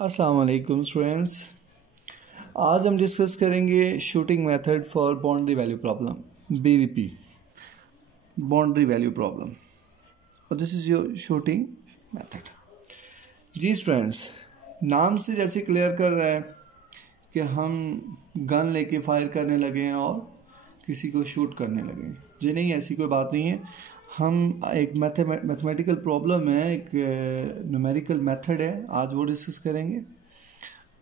अस्सलाम वालेकुम स्टूडेंट्स। आज हम डिस्कस करेंगे shooting method for boundary value problem BVP, boundary value problem, और this is your shooting method. जी स्टूडेंट्स, नाम से जैसे क्लियर कर रहा है कि हम गन लेके फायर करने लगे हैं और किसी को शूट करने लगे हैं। जी नहीं, ऐसी कोई बात नहीं है। हम एक मैथमेटिकल प्रॉब्लम है, एक न्यूमेरिकल मेथड है, आज वो डिस्कस करेंगे।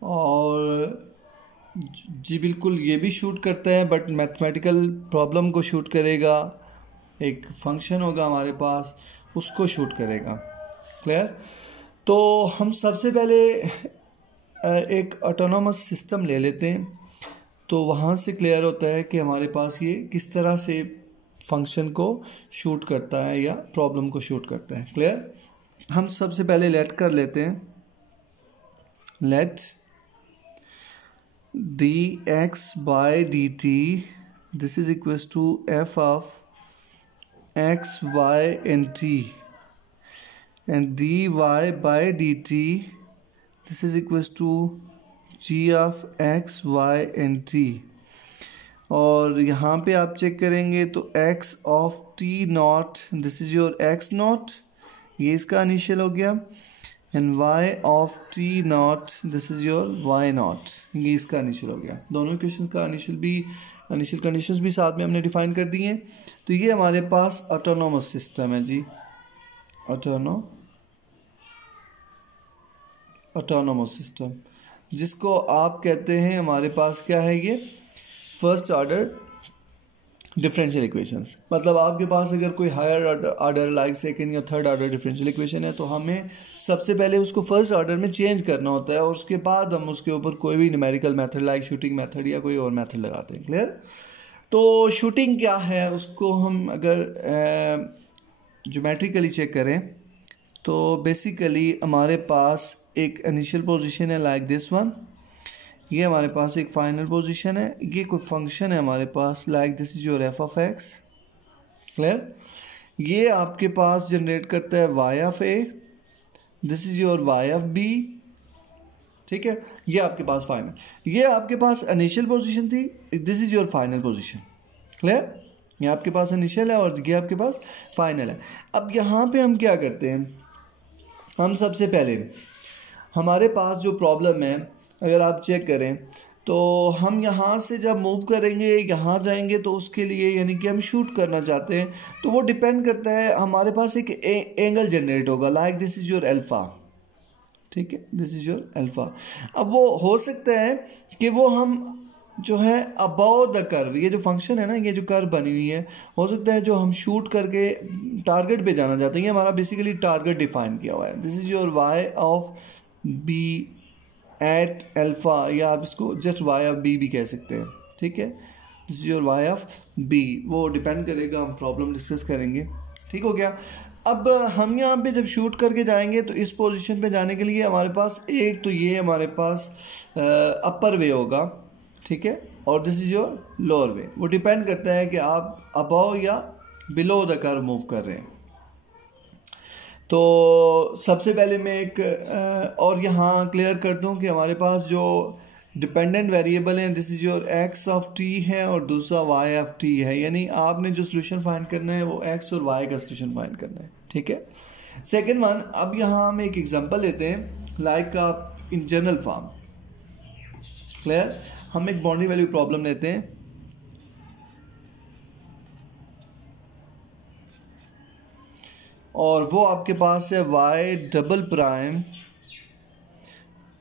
और जी बिल्कुल, ये भी शूट करता है बट मैथमेटिकल प्रॉब्लम को शूट करेगा। एक फंक्शन होगा हमारे पास, उसको शूट करेगा। क्लियर? तो हम सबसे पहले एक ऑटोनोमस सिस्टम ले लेते हैं, तो वहाँ से क्लियर होता है कि हमारे पास ये किस तरह से फंक्शन को शूट करता है या प्रॉब्लम को शूट करता है। क्लियर? हम सबसे पहले लेट कर लेते हैं, late dx by dt this is equals to f of x, y and t, and dy by dt this is equals to g of x, y and t। और यहाँ पे आप चेक करेंगे तो x of t not, this is your x not, ये इसका initial हो गया, and y of t not, this is your y not, ये इसका इनिशियल हो गया। दोनों इक्वेशन का इनिशियल कंडीशंस भी साथ में हमने डिफाइन कर दी हैं। तो ये हमारे पास ऑटोनोमस सिस्टम है जी, ऑटोनोमस सिस्टम, जिसको आप कहते हैं हमारे पास क्या है, ये फर्स्ट ऑर्डर डिफरेंशियल इक्वेशन। मतलब आपके पास अगर कोई हायर ऑर्डर लाइक सेकेंड या थर्ड ऑर्डर डिफरेंशियल इक्वेशन है तो हमें सबसे पहले उसको फर्स्ट ऑर्डर में चेंज करना होता है, और उसके बाद हम उसके ऊपर कोई भी numerical method like shooting method या कोई और मेथड लगाते हैं। क्लियर? तो शूटिंग क्या है, उसको हम अगर ज्योमेट्रिकली चेक करें तो बेसिकली हमारे पास एक इनिशियल पोजिशन है लाइक दिस वन, ये हमारे पास एक फाइनल पोजीशन है, ये कोई फंक्शन है हमारे पास like this is your F of X. Clear? ये आपके पास जनरेट करता है Y of A, this is your Y of B. ठीक है, ये आपके पास फाइनल, ये आपके पास इनिशियल पोजीशन थी, this is your final position. Clear? ये आपके पास इनिशियल है और ये आपके पास फाइनल है। अब यहाँ पे हम क्या करते हैं, हम सबसे पहले हमारे पास जो प्रॉब्लम है अगर आप चेक करें तो हम यहाँ से जब मूव करेंगे, यहाँ जाएंगे, तो उसके लिए यानी कि हम शूट करना चाहते हैं, तो वो डिपेंड करता है, हमारे पास एक एंगल जनरेट होगा like this is your alpha. ठीक है, दिस इज योर अल्फ़ा। अब वो हो सकता है कि वो हम जो है अबाउ द कर्व, ये जो फंक्शन है ना, ये जो कर्व बनी हुई है, हो सकता है जो हम शूट करके टारगेट पे जाना चाहते हैं, ये हमारा बेसिकली टारगेट डिफाइन किया हुआ है। This is your Y of b at alpha, या आप इसको जस्ट वाई ऑफ बी भी कह सकते हैं। ठीक है, this is your Y of b, वो डिपेंड करेगा, हम प्रॉब्लम डिस्कस करेंगे। ठीक हो गया? अब हम यहाँ पे जब शूट करके जाएंगे तो इस पोजीशन पे जाने के लिए हमारे पास एक तो ये हमारे पास अपर वे होगा, ठीक है, और दिस इज योर लोअर वे। वो डिपेंड करता है कि आप अबव या बिलो द कर्व मूव कर रहे हैं। तो सबसे पहले मैं एक और यहाँ क्लियर कर दूँ कि हमारे पास जो डिपेंडेंट वेरिएबल हैं, this is your x of T है और दूसरा वाई ऑफ टी है, यानी आपने जो सोल्यूशन फाइंड करना है वो एक्स और वाई का सोल्यूशन फाइंड करना है। ठीक है, सेकेंड वन, अब यहाँ हम एक एग्जांपल लेते हैं like in general form. Clear? हम एक बाउंड्री वैल्यू प्रॉब्लम लेते हैं, और वो आपके पास है y double prime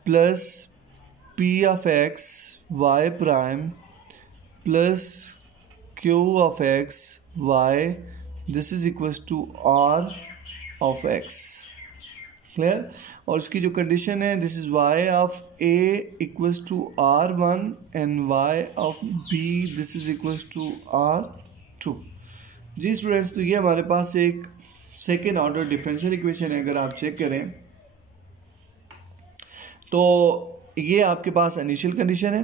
plus p of x y prime plus q of x y, this is equals to r of x। Clear? और इसकी जो कंडीशन है, this is y of a equals to r1 and y of b this is equals to r2। जी students, तो ये हमारे पास एक second order differential equation है। अगर आप चेक करें तो ये आपके पास इनिशियल कंडीशन है,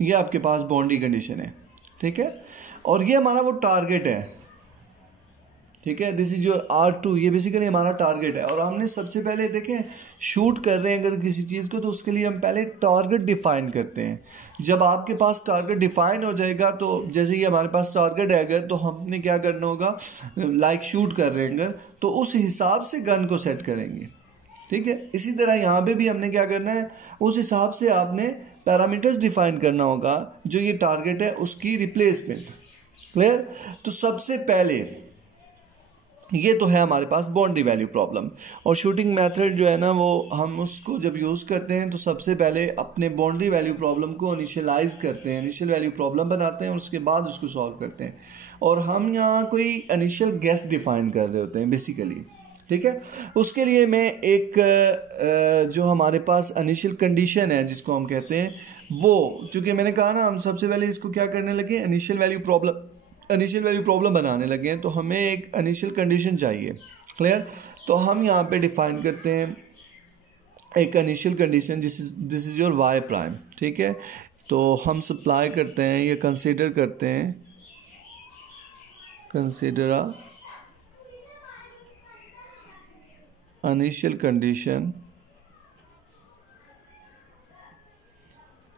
ये आपके पास बाउंड्री कंडीशन है। ठीक है, और ये हमारा वो टारगेट है, ठीक है। दिस इज योर R2, ये बेसिकली हमारा टारगेट है। और हमने सबसे पहले देखें शूट कर रहे हैं अगर किसी चीज़ को, तो उसके लिए हम पहले टारगेट डिफाइन करते हैं। जब आपके पास टारगेट डिफाइन हो जाएगा, तो जैसे कि हमारे पास टारगेट है अगर, तो हमने क्या करना होगा, लाइक शूट कर रहे हैं अगर, तो उस हिसाब से गन को सेट करेंगे। ठीक है। इसी तरह यहाँ पे भी हमने क्या करना है, उस हिसाब से आपने पैरामीटर्स डिफाइन करना होगा जो ये टारगेट है उसकी रिप्लेसमेंट। क्लियर। तो सबसे पहले ये तो है हमारे पास बाउंड्री वैल्यू प्रॉब्लम, और शूटिंग मेथड जो है ना वो हम उसको जब यूज़ करते हैं तो सबसे पहले अपने बाउंड्री वैल्यू प्रॉब्लम को इनिशियलाइज करते हैं, इनिशियल वैल्यू प्रॉब्लम बनाते हैं और उसके बाद उसको सॉल्व करते हैं। और हम यहाँ कोई इनिशियल गेस डिफाइन कर रहे होते हैं बेसिकली। ठीक है। उसके लिए मैं एक जो हमारे पास इनिशियल कंडीशन है जिसको हम कहते हैं, वो चूँकि मैंने कहा ना हम सबसे पहले इसको क्या करने लगे, इनिशियल वैल्यू प्रॉब्लम बनाने लगे हैं, तो हमें एक इनिशियल कंडीशन चाहिए। क्लियर। तो हम यहाँ पे डिफाइन करते हैं एक initial condition, this is your y prime. ठीक है। तो हम सप्लाई करते हैं, ये कंसीडर करते हैं, consider initial condition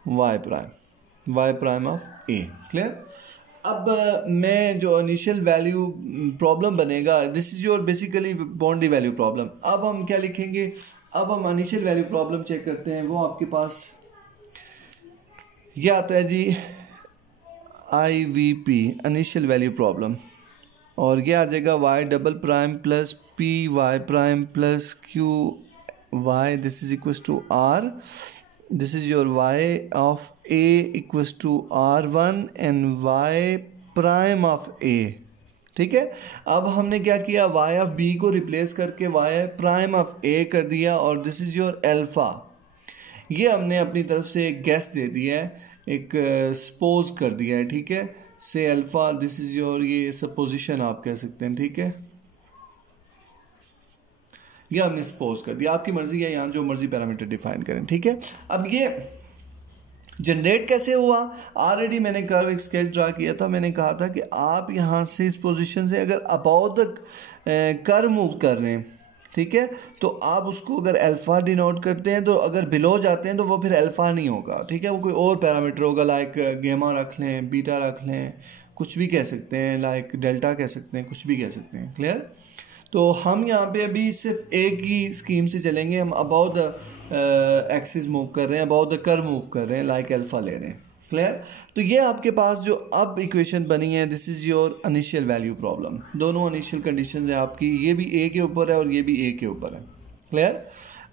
y prime of a. Clear. अब मैं जो इनिशियल वैल्यू प्रॉब्लम बनेगा, this is your basically boundary value problem. अब हम क्या लिखेंगे, अब हम इनिशियल वैल्यू प्रॉब्लम चेक करते हैं। वो आपके पास ये आता है जी IVP इनिशियल वैल्यू प्रॉब्लम, और ये आ जाएगा Y double prime plus P Y prime plus Q Y, this is equal to are, this is your Y of A equals to R1 and Y prime of A. ठीक है। अब हमने क्या किया, वाई ऑफ बी को replace करके Y prime of A कर दिया, और दिस इज योर अल्फा। ये हमने अपनी तरफ से एक गेस दे दिया है, एक सपोज कर दिया है। ठीक है। से अल्फा, दिस इज योर, ये सपोजिशन आप कह सकते हैं। ठीक है। ये हमने सपोज कर दिया, आपकी मर्जी है, यहाँ जो मर्जी पैरामीटर डिफाइन करें। ठीक है। अब ये जनरेट कैसे हुआ, ऑलरेडी मैंने कर्व एक स्केच ड्रा किया था। मैंने कहा था कि आप यहाँ से इस पोजीशन से अगर अबाउट द कर्व मूव कर रहे हैं, ठीक है, तो आप उसको अगर अल्फा डिनोट करते हैं, तो अगर बिलो जाते हैं तो वो फिर अल्फा नहीं होगा। ठीक है। वो कोई और पैरामीटर होगा, लाइक गेमा रख लें, बीटा रख लें, कुछ भी कह सकते हैं, लाइक डेल्टा कह सकते हैं, कुछ भी कह सकते हैं। क्लियर। तो हम यहाँ पे अभी सिर्फ एक ही स्कीम से चलेंगे, हम अबाउट द एक्सिस मूव कर रहे हैं, अबाउट द कर्व मूव कर रहे हैं, लाइक अल्फा ले रहे हैं। क्लियर। तो ये आपके पास जो अब इक्वेशन बनी है, this is your initial value problem. दोनों इनिशियल कंडीशन है आपकी, ये भी ए के ऊपर है और ये भी ए के ऊपर है। क्लियर।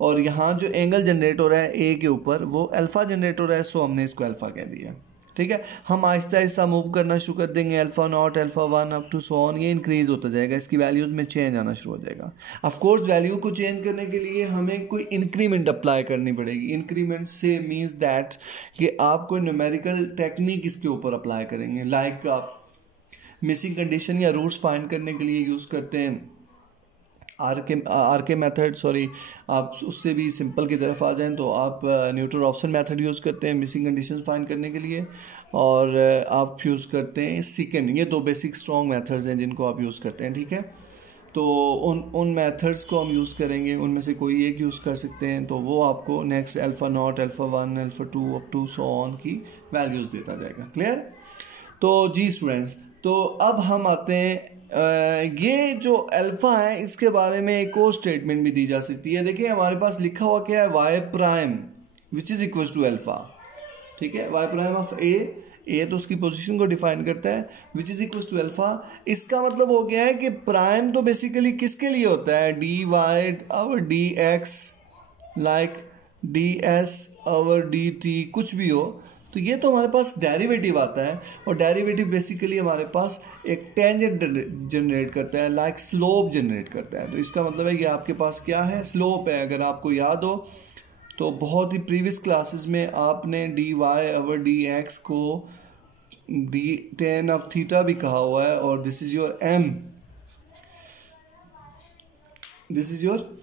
और यहाँ जो एंगल जनरेट हो रहा है ए के ऊपर, वो अल्फा जनरेट हो रहा है, सो हमने इसको अल्फा कह दिया। ठीक है। हम आहिस्ता आहिस्ता मूव करना शुरू कर देंगे, alpha not, alpha 1 up to so on, ये इंक्रीज होता जाएगा, इसकी वैल्यूज़ में चेंज आना शुरू हो जाएगा। ऑफ कोर्स वैल्यू को चेंज करने के लिए हमें कोई इंक्रीमेंट अप्लाई करनी पड़ेगी। इंक्रीमेंट से मीन्स दैट कि आप कोई न्यूमेरिकल टेक्निक इसके ऊपर अप्लाई करेंगे, लाइक आप मिसिंग कंडीशन या रूट्स फाइंड करने के लिए यूज़ करते हैं आर के मेथड, सॉरी, आप उससे भी सिंपल की तरफ आ जाएं तो आप न्यूटन रॉफ्सन मेथड यूज़ करते हैं मिसिंग कंडीशन फाइंड करने के लिए, और आप यूज़ करते हैं सीकेंड। ये दो बेसिक स्ट्रॉन्ग मेथड्स हैं जिनको आप यूज़ करते हैं। ठीक है। तो उन मेथड्स को हम यूज़ करेंगे, उनमें से कोई एक यूज़ कर सकते हैं, तो वो आपको next alpha not, alpha 1, alpha 2 up to so on की वैल्यूज़ देता जाएगा। क्लियर। तो जी स्टूडेंट्स, तो अब हम आते हैं ये जो अल्फ़ा है इसके बारे में एक और स्टेटमेंट भी दी जा सकती है। देखिए हमारे पास लिखा हुआ क्या है, y prime which is equal to alpha. ठीक है। वाई प्राइम ऑफ ए तो उसकी पोजीशन को डिफाइन करता है, which is equal to alpha. इसका मतलब हो गया है कि प्राइम तो बेसिकली किसके लिए होता है, डी वाई और D x, like D S और डी टी, कुछ भी हो, तो ये तो हमारे पास डेरिवेटिव आता है, और डेरिवेटिव बेसिकली हमारे पास एक टेंजेंट जनरेट करता है, लाइक स्लोप जनरेट करता है। तो इसका मतलब है कि आपके पास क्या है, स्लोप है। अगर आपको याद हो तो बहुत ही प्रीवियस क्लासेस में आपने d y over d x को डी टेन ऑफ थीटा भी कहा हुआ है, और this is your m, this is your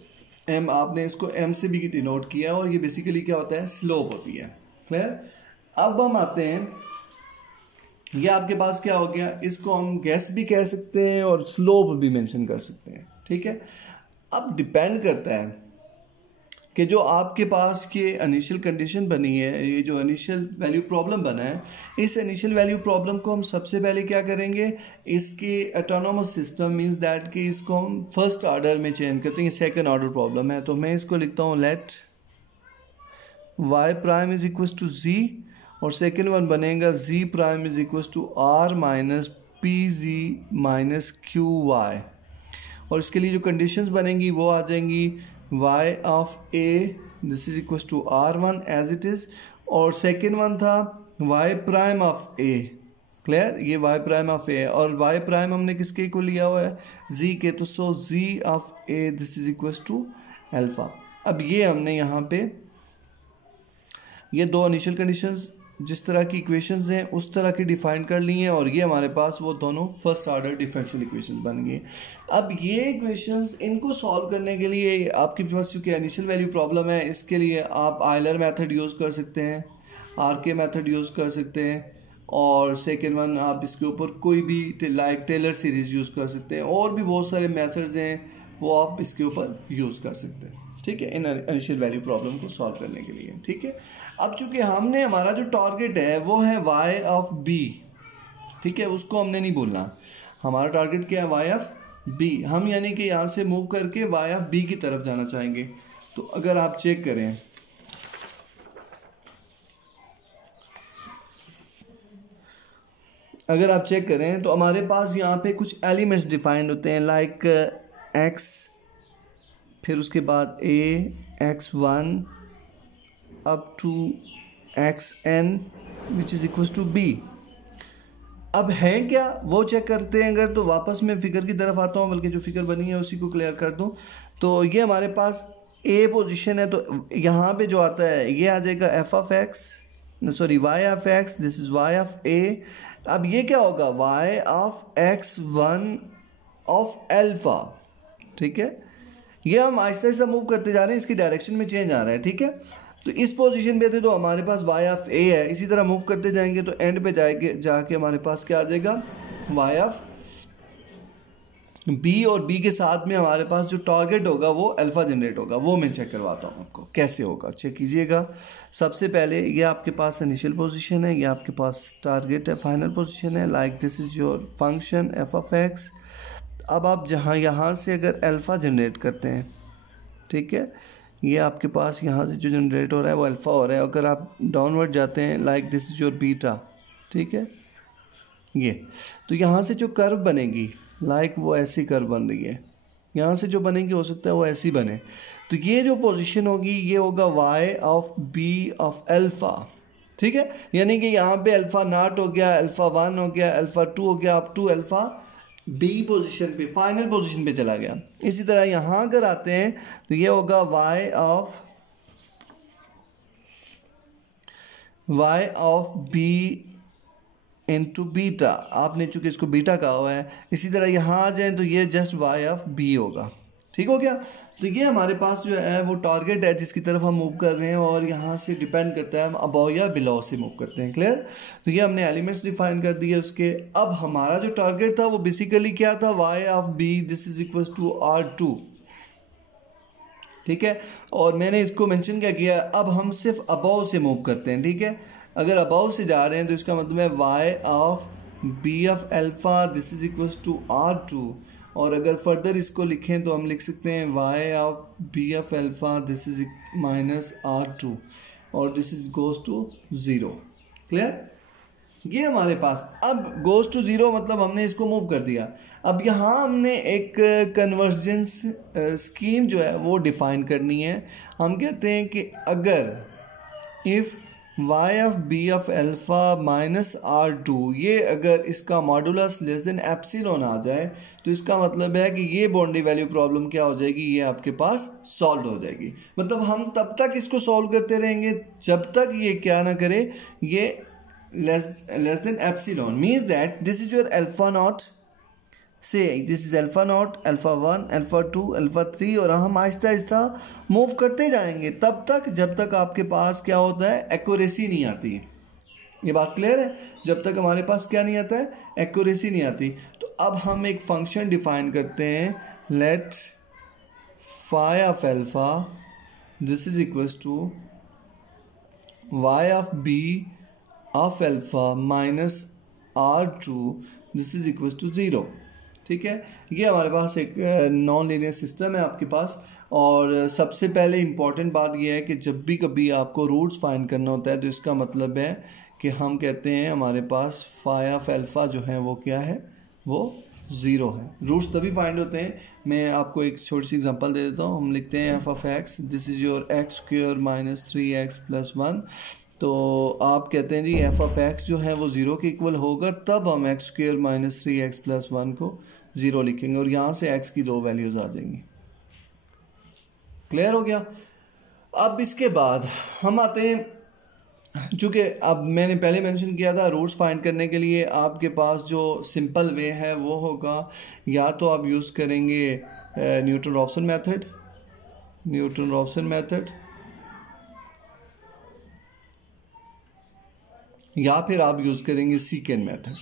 m, आपने इसको एम से भी डिनोट किया है, और ये बेसिकली क्या होता है, स्लोप होती है। क्लियर। अब हम आते हैं ये आपके पास क्या हो गया, इसको हम गैस भी कह सकते हैं और स्लोप भी मेंशन कर सकते हैं, ठीक है। अब डिपेंड करता है कि जो आपके पास के इनिशियल कंडीशन बनी है, ये जो इनिशियल वैल्यू प्रॉब्लम बना है, इस इनिशियल वैल्यू प्रॉब्लम को हम सबसे पहले क्या करेंगे, इसके ऑटोनोमस सिस्टम मींस दैट कि इसको हम फर्स्ट ऑर्डर में चेंज करते हैं। सेकंड ऑर्डर प्रॉब्लम है तो मैं इसको लिखता हूँ let y prime is equal to z, और सेकेंड वन बनेगा z prime is equal to r minus p g minus q y, और इसके लिए जो कंडीशंस बनेंगी वो आ जाएंगी y of a this is equal to r1 as it is, और सेकेंड वन था y prime of a, clear, ये y प्राइम ऑफ a है, और y प्राइम हमने किसके को लिया हुआ है, z के, तो so z of a this is equal to alpha. अब ये हमने यहाँ पे ये दो इनिशियल कंडीशंस जिस तरह की इक्वेशंस हैं उस तरह की डिफाइन कर ली हैं, और ये हमारे पास वो दोनों फर्स्ट ऑर्डर डिफरेंशियल इक्वेशंस बन गए। अब ये इक्वेशंस इनको सॉल्व करने के लिए आपके पास चूँकि इनिशियल वैल्यू प्रॉब्लम है, इसके लिए आप आयलर मेथड यूज़ कर सकते हैं, आरके मेथड यूज़ कर सकते हैं, और सेकेंड वन आप इसके ऊपर कोई भी लाइक टेलर सीरीज़ यूज़ कर सकते हैं, और भी बहुत सारे मेथड्स हैं वो आप इसके ऊपर यूज़ कर सकते हैं, ठीक है, इन इनिशियल वैल्यू प्रॉब्लम को सॉल्व करने के लिए, ठीक है। अब चूंकि हमने हमारा जो टारगेट है वो है y ऑफ b, ठीक है, उसको हमने नहीं भूलना। हमारा टारगेट क्या है, y ऑफ b, हम यानी कि यहाँ से मूव करके y ऑफ b की तरफ जाना चाहेंगे। तो अगर आप चेक करें, तो हमारे पास यहाँ पे कुछ एलिमेंट्स डिफाइंड होते हैं लाइक x, फिर उसके बाद a, x1 up to xn which is equal to b। अब है क्या वो चेक करते हैं। अगर तो वापस मैं फिगर की तरफ आता हूँ, बल्कि जो फिगर बनी है उसी को क्लियर कर दूँ। तो ये हमारे पास a पोजीशन है, तो यहाँ पे जो आता है ये आ जाएगा f of x, sorry y of x, this is y of a। अब ये क्या होगा, y of x1 of alpha, ठीक है। ये हम आहिस्ता आहिस्ता मूव करते जा रहे हैं, इसकी डायरेक्शन में चेंज आ रहा है, ठीक है। तो इस पोजीशन पे थे तो हमारे पास y ऑफ a है, इसी तरह मूव करते जाएंगे तो एंड पे जाके हमारे पास क्या आ जाएगा, y ऑफ b, और b के साथ में हमारे पास जो टारगेट होगा वो अल्फ़ा जनरेट होगा। वो मैं चेक करवाता हूँ आपको कैसे होगा, चेक कीजिएगा। सबसे पहले ये आपके पास इनिशियल पोजीशन है, ये आपके पास टारगेट है, फाइनल पोजीशन है, like this is your function f of x। अब आप यहाँ से अगर अल्फ़ा जनरेट करते हैं, ठीक है, ये आपके पास यहाँ से जो जनरेट हो रहा है वो अल्फ़ा हो रहा है। अगर आप डाउनवर्ड जाते हैं like this is your beta, ठीक है, ये तो यहाँ से जो कर्व बनेगी लाइक वो ऐसी कर्व बन रही है, यहाँ से जो बनेगी हो सकता है वो ऐसी बने। तो ये जो पोजीशन होगी ये होगा y of b of alpha, ठीक है, यानी कि यहाँ पे अल्फ़ा नॉट हो गया, अल्फ़ा 1 हो गया, अल्फ़ा 2 हो गया, up to alpha b position पे, फाइनल पोजीशन पे चला गया। इसी तरह यहाँ अगर आते हैं तो ये होगा y of b into beta, आपने चूंकि इसको बीटा कहा हुआ है। इसी तरह यहाँ आ जाए तो ये जस्ट y ऑफ b होगा, ठीक हो गया। तो ये हमारे पास जो है वो टारगेट है जिसकी तरफ हम मूव कर रहे हैं, और यहाँ से डिपेंड करता है हम अबव या बिलो से मूव करते हैं, क्लियर। तो ये हमने एलिमेंट्स डिफाइन कर दिए उसके। अब हमारा जो टारगेट था वो बेसिकली क्या था, y of b this is equal to r2, ठीक है, और मैंने इसको मेंशन क्या किया, अब हम सिर्फ अबव से मूव करते हैं, ठीक है। अगर अबव से जा रहे हैं तो इसका मतलब है y of b of alpha this is equal to r2, और अगर फर्दर इसको लिखें तो हम लिख सकते हैं y of b of alpha this is minus r2, और this is goes to 0, clear. ये हमारे पास अब गोज टू 0 मतलब हमने इसको मूव कर दिया। अब यहाँ हमने एक कन्वर्जेंस स्कीम जो है वो डिफाइन करनी है। हम कहते हैं कि अगर if y of b of alpha minus r2, ये अगर इसका मॉडुलस लेस देन एप्सिलॉन आ जाए तो इसका मतलब है कि ये बाउंड्री वैल्यू प्रॉब्लम क्या हो जाएगी, ये आपके पास सॉल्व हो जाएगी। मतलब हम तब तक इसको सॉल्व करते रहेंगे जब तक ये क्या ना करे, ये less than epsilon, means that this is your alpha naught, say this is alpha not, alpha 1, alpha 2, alpha 3, और हम आहिस्ता आहिस्ता मूव करते जाएंगे तब तक जब तक आपके पास क्या होता है, एक्यूरेसी नहीं आती। ये बात क्लियर है? जब तक हमारे पास क्या नहीं आता है, एक्यूरेसी नहीं आती। तो अब हम एक फंक्शन डिफाइन करते हैं, let phi of alpha this is equals to y of b of alpha minus R2 this is equals to 0। ठीक है, ये हमारे पास एक नॉन लीनियर सिस्टम है आपके पास। और सबसे पहले इम्पॉर्टेंट बात यह है कि जब भी कभी आपको रूट्स फाइंड करना होता है तो इसका मतलब है कि हम कहते हैं हमारे पास फाई ऑफ अल्फा जो है वो क्या है, वो 0 है। रूट्स तभी फाइंड होते हैं, मैं आपको एक छोटी सी एग्जांपल दे देता हूँ। हम लिखते हैं F of x this is your x square minus 3x plus 1। तो आप कहते हैं जी एफ ऑफ एक्स जो है वो 0 के इक्वल होगा, तब हम x square minus 3x plus 1 को 0 लिखेंगे और यहाँ से x की 2 वैल्यूज आ जाएंगी। क्लियर हो गया? अब इसके बाद हम आते हैं, चूँकि अब मैंने पहले मेंशन किया था रूट्स फाइंड करने के लिए आपके पास जो सिंपल वे है वो होगा, या तो आप यूज़ करेंगे न्यूटन-रॉफ्सन मेथड, या फिर आप यूज़ करेंगे सीकेंट मेथड।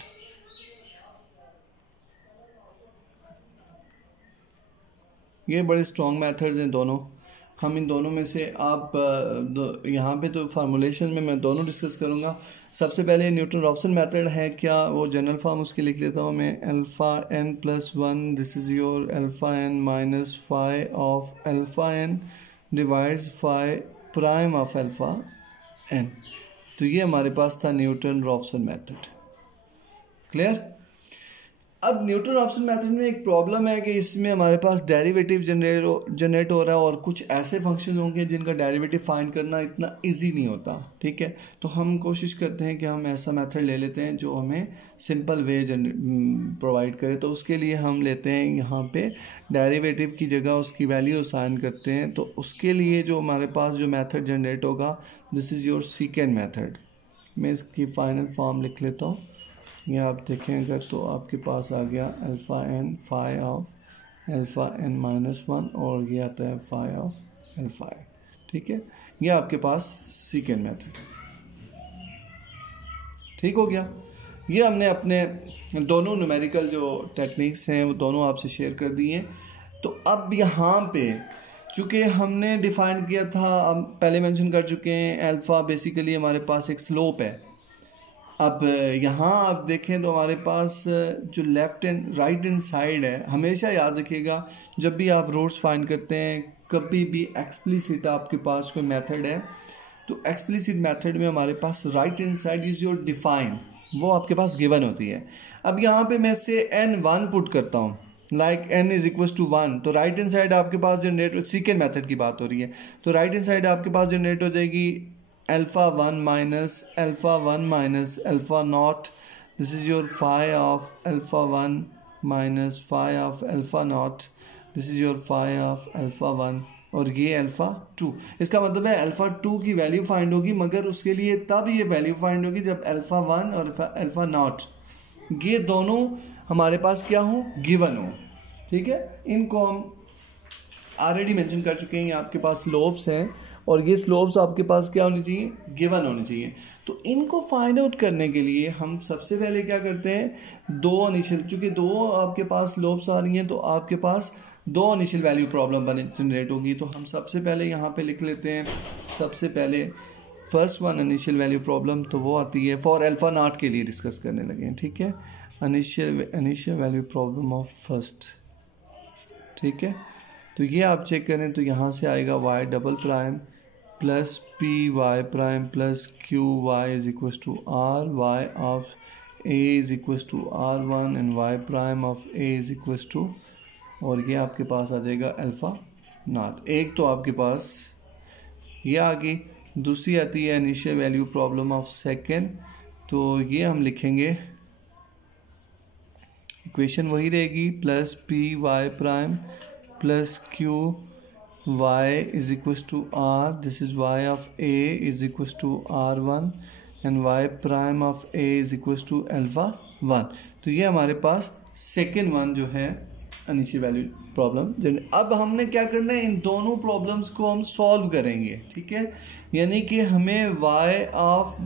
ये बड़े स्ट्रॉन्ग मेथड्स हैं दोनों। हम इन दोनों में से आप यहाँ पे तो फार्मूलेशन में मैं दोनों डिस्कस करूँगा। सबसे पहले न्यूटन-रॉफ्सन मेथड है, क्या वो जनरल फॉर्म उसकी लिख लेता हूँ मैं, alpha n plus 1 this is your alpha n minus phi of alpha n divides phi prime of alpha n। तो ये हमारे पास था न्यूटन-रॉफ्सन मेथड। क्लियर? अब न्यूटन-रॉफ्सन मेथड में एक प्रॉब्लम है कि इसमें हमारे पास डेरिवेटिव जनरेट हो रहा है और कुछ ऐसे फंक्शन होंगे जिनका डेरिवेटिव फाइंड करना इतना इजी नहीं होता। ठीक है, तो हम कोशिश करते हैं कि हम ऐसा मेथड ले लेते हैं जो हमें सिंपल वे प्रोवाइड करे। तो उसके लिए हम लेते हैं यहाँ पे डेरिवेटिव की जगह उसकी वैल्यू असाइन करते हैं। तो उसके लिए जो हमारे पास जो मेथड जनरेट होगा this is your secant method. मैं इसकी फाइनल फॉर्म लिख लेता हूँ, ये आप देखें अगर तो आपके पास आ गया alpha n phi of alpha n minus 1 और ये आता है फाई ऑफ अल्फ़ा n। ठीक है, ये आपके पास सीकेंट मेथड। ठीक हो गया? ये हमने अपने दोनों न्यूमेरिकल जो टेक्निक्स हैं वो दोनों आपसे शेयर कर दिए हैं। तो अब यहाँ पे चूँकि हमने डिफ़ाइन किया था, हम पहले मेंशन कर चुके हैं, अल्फ़ा बेसिकली हमारे पास एक स्लोप है। अब यहाँ आप देखें तो हमारे पास जो left and right hand side है, हमेशा याद रखिएगा जब भी आप रूट्स फाइंड करते हैं, कभी भी एक्सप्लिसिट आपके पास कोई मेथड है तो एक्सप्लिसिट मेथड में हमारे पास right hand side is your define, वो आपके पास गिवन होती है। अब यहाँ पे मैं से n1 पुट करता हूँ, like n is equal to 1, तो राइट हैंड साइड आपके पास जनरेट, सीकेंट मेथड की बात हो रही है, तो राइट हैंड साइड आपके पास जनरेट हो जाएगी alpha 1 minus alpha not this is your phi of alpha 1 minus phi of alpha not this is your phi of alpha 1 और ये अल्फ़ा 2। इसका मतलब है अल्फ़ा 2 की वैल्यू फाइंड होगी, मगर उसके लिए तब ये वैल्यू फाइंड होगी जब अल्फ़ा 1 और अल्फ़ा नॉट ये दोनों हमारे पास क्या हो, गिवन हो। ठीक है, इनको हम ऑलरेडी मेंशन कर चुके हैं। ये आपके पास स्लोप्स हैं और ये स्लोप्स आपके पास क्या होनी चाहिए, गिवन होनी चाहिए। तो इनको फाइंड आउट करने के लिए हम सबसे पहले क्या करते हैं, दो इनिशियल, चूँकि दो आपके पास स्लोप्स आ रही हैं तो आपके पास दो इनिशियल वैल्यू प्रॉब्लम जनरेट होगी। तो हम सबसे पहले यहाँ पे लिख लेते हैं, सबसे पहले first one initial value problem, तो वो आती है फॉर अल्फ़ा नॉट के लिए डिस्कस करने लगे हैं। ठीक है, initial value problem of first. ठीक है, तो ये आप चेक करें तो यहाँ से आएगा y double prime plus P Y prime plus Q y is equal to r y of a is equal to R1 and Y prime of a is equal to, और ये आपके पास आ जाएगा अल्फ़ा नॉट। एक तो आपके पास ये आ गई, दूसरी आती है initial value problem of second. तो ये हम लिखेंगे, इक्वेशन वही रहेगी, plus P Y prime plus Q y is equal to are this is y of a is equal to R1 and Y prime of a is equal to alpha 1। तो ये हमारे पास second one जो है initial value problem. अब हमने क्या करना है, इन दोनों प्रॉब्लम्स को हम सॉल्व करेंगे। ठीक है, यानी कि हमें y of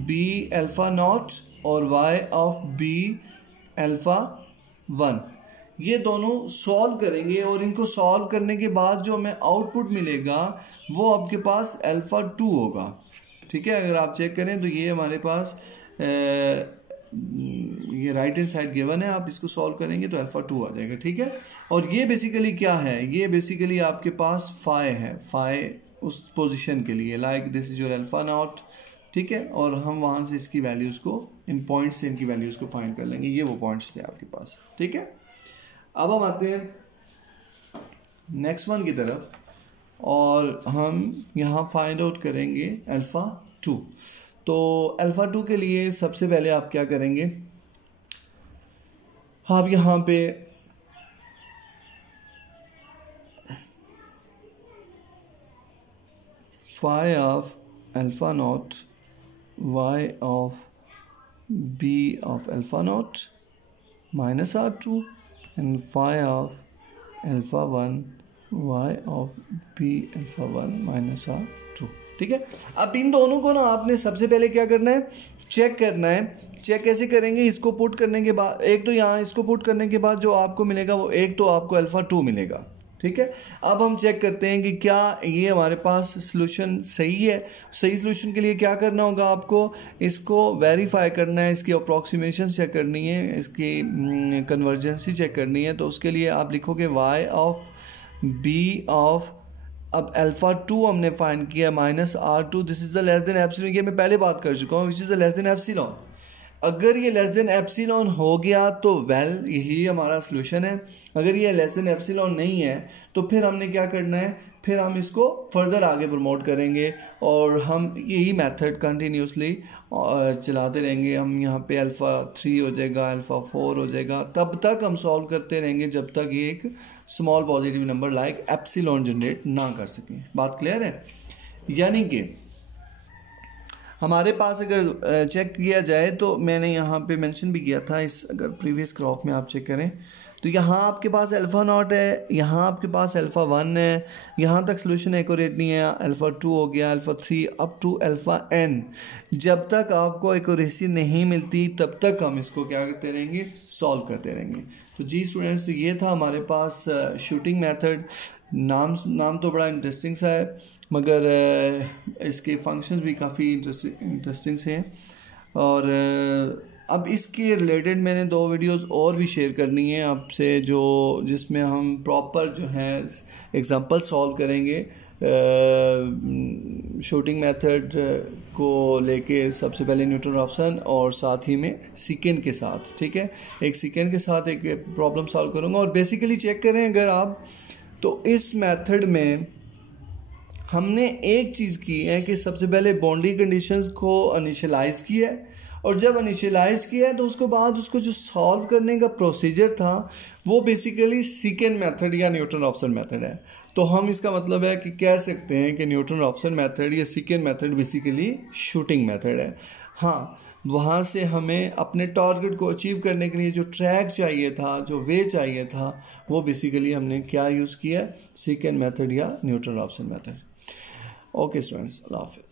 b alpha not और y ऑफ बी अल्फ़ा 1, ये दोनों सॉल्व करेंगे और इनको सॉल्व करने के बाद जो हमें आउटपुट मिलेगा वो आपके पास अल्फ़ा 2 होगा। ठीक है, अगर आप चेक करें तो ये हमारे पास ये राइट हैंड साइड गिवन है, आप इसको सॉल्व करेंगे तो अल्फ़ा 2 आ जाएगा। ठीक है, और ये बेसिकली क्या है, ये बेसिकली आपके पास फाई है, फाई उस पोजीशन के लिए like this is your alpha not. ठीक है, और हम वहाँ से इसकी वैल्यूज़ को इन पॉइंट्स से इनकी वैल्यूज़ को फाइंड कर लेंगे, ये वो पॉइंट्स थे आपके पास। ठीक है, अब हम आते हैं नेक्स्ट वन की तरफ और हम यहाँ फाइंड आउट करेंगे अल्फ़ा 2। तो अल्फ़ा 2 के लिए सबसे पहले आप क्या करेंगे, आप यहाँ पे phi of alpha not y of b of alpha not minus r2 and phi of alpha 1 y of b alpha 1 minus r2। ठीक है, अब इन दोनों को ना आपने सबसे पहले क्या करना है, चेक करना है। चेक कैसे करेंगे, इसको पुट करने के बाद, एक तो यहाँ इसको पुट करने के बाद जो आपको मिलेगा वो एक तो आपको अल्फ़ा 2 मिलेगा। ठीक है, अब हम चेक करते हैं कि क्या ये हमारे पास सॉल्यूशन सही है। सही सॉल्यूशन के लिए क्या करना होगा, आपको इसको वेरीफाई करना है, इसकी अप्रॉक्सीमेशन चेक करनी है, इसकी कन्वर्जेंसी चेक करनी है। तो उसके लिए आप लिखोगे y ऑफ b ऑफ, अब अल्फ़ा 2 हमने फाइंड किया minus r2, this is the less than epsilon, ये मैं पहले बात कर चुका हूँ, which is the less than epsilon. अगर ये लेस देन एप्सिलॉन हो गया तो वेल यही हमारा सॉल्यूशन है। अगर ये लेस देन एप्सिलॉन नहीं है तो फिर हमने क्या करना है, फिर हम इसको फर्दर आगे प्रमोट करेंगे और हम यही मेथड कंटिन्यूसली चलाते रहेंगे। हम यहाँ पे अल्फ़ा 3 हो जाएगा, अल्फ़ा 4 हो जाएगा, तब तक हम सॉल्व करते रहेंगे जब तक ये एक small positive number like epsilon generate ना कर सकें। बात क्लियर है, यानी कि हमारे पास अगर चेक किया जाए तो मैंने यहाँ पे मेंशन भी किया था, इस अगर प्रीवियस क्रॉप में आप चेक करें तो यहाँ आपके पास अल्फ़ा नॉट है, यहाँ आपके पास अल्फ़ा 1 है, यहाँ तक सोल्यूशन एक्यूरेट नहीं है, अल्फ़ा 2 हो गया, alpha 3 up to alpha n। जब तक आपको एक्यूरेसी नहीं मिलती तब तक हम इसको क्या करते रहेंगे, सॉल्व करते रहेंगे। तो जी स्टूडेंट्स, ये था हमारे पास शूटिंग मेथड। नाम तो बड़ा इंटरेस्टिंग सा है मगर इसके फंक्शंस भी काफ़ी इंटरेस्टिंग से हैं। और अब इसके रिलेटेड मैंने 2 वीडियोस और भी शेयर करनी है आपसे, जो जिसमें हम प्रॉपर जो है एग्जांपल सॉल्व करेंगे शूटिंग मेथड को लेके, सबसे पहले न्यूटन रॉफ्सन और साथ ही में सीकेंड के साथ। ठीक है, एक सीकेंड के साथ एक प्रॉब्लम सॉल्व करूँगा। और बेसिकली चेक करें अगर आप, तो इस मेथड में हमने एक चीज़ की है कि सबसे पहले बाउंड्री कंडीशंस को इनिशियलाइज किया है, और जब इनिशियलाइज किया है तो उसके बाद उसको जो सॉल्व करने का प्रोसीजर था वो बेसिकली सीकेंड मेथड या न्यूटन रॉफ्सन मेथड है। तो हम इसका मतलब है कि कह सकते हैं कि न्यूटन रॉफ्सन मेथड या सीकेंड मेथड बेसिकली शूटिंग मेथड है। हाँ, वहाँ से हमें अपने टारगेट को अचीव करने के लिए जो ट्रैक चाहिए था, जो वे चाहिए था, वो बेसिकली हमने क्या यूज़ किया, सीकेंड मेथड या न्यूटन रॉफ्सन मेथड। ओके स्टूडेंट्स, अल्लाह हाफिज़।